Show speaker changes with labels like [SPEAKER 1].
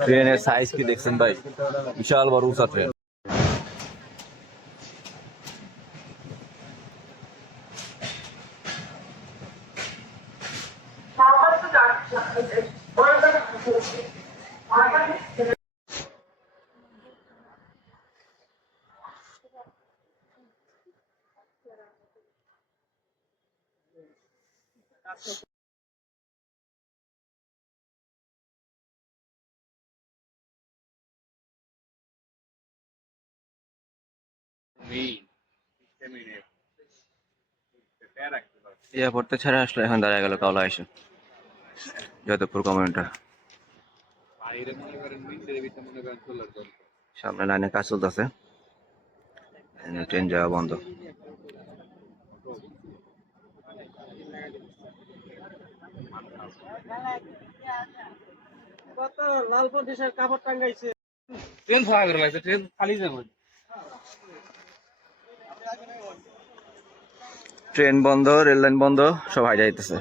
[SPEAKER 1] ট্রেনের সাইজ কি দেখছেন ভাই বিশাল বড় উঁচা ট্রেন এয়ারপোর্ট তো ছেড়ে আসলে এখন দাঁড়িয়ে গেল কাওলা এসে যাদবপুর কমিউনিটার সামনে লাইনে কাজ চলতেছে ট্রেন যাওয়া বন্ধ
[SPEAKER 2] কত লাল প্রদেশের কাপড় টাঙ্গাইছে
[SPEAKER 3] ট্রেন ফাঁকা করে লাগছে ট্রেন খালি যাবে।
[SPEAKER 1] ট্রেন বন্ধ রেল লাইন বন্ধ সব হাই যাইতেছে।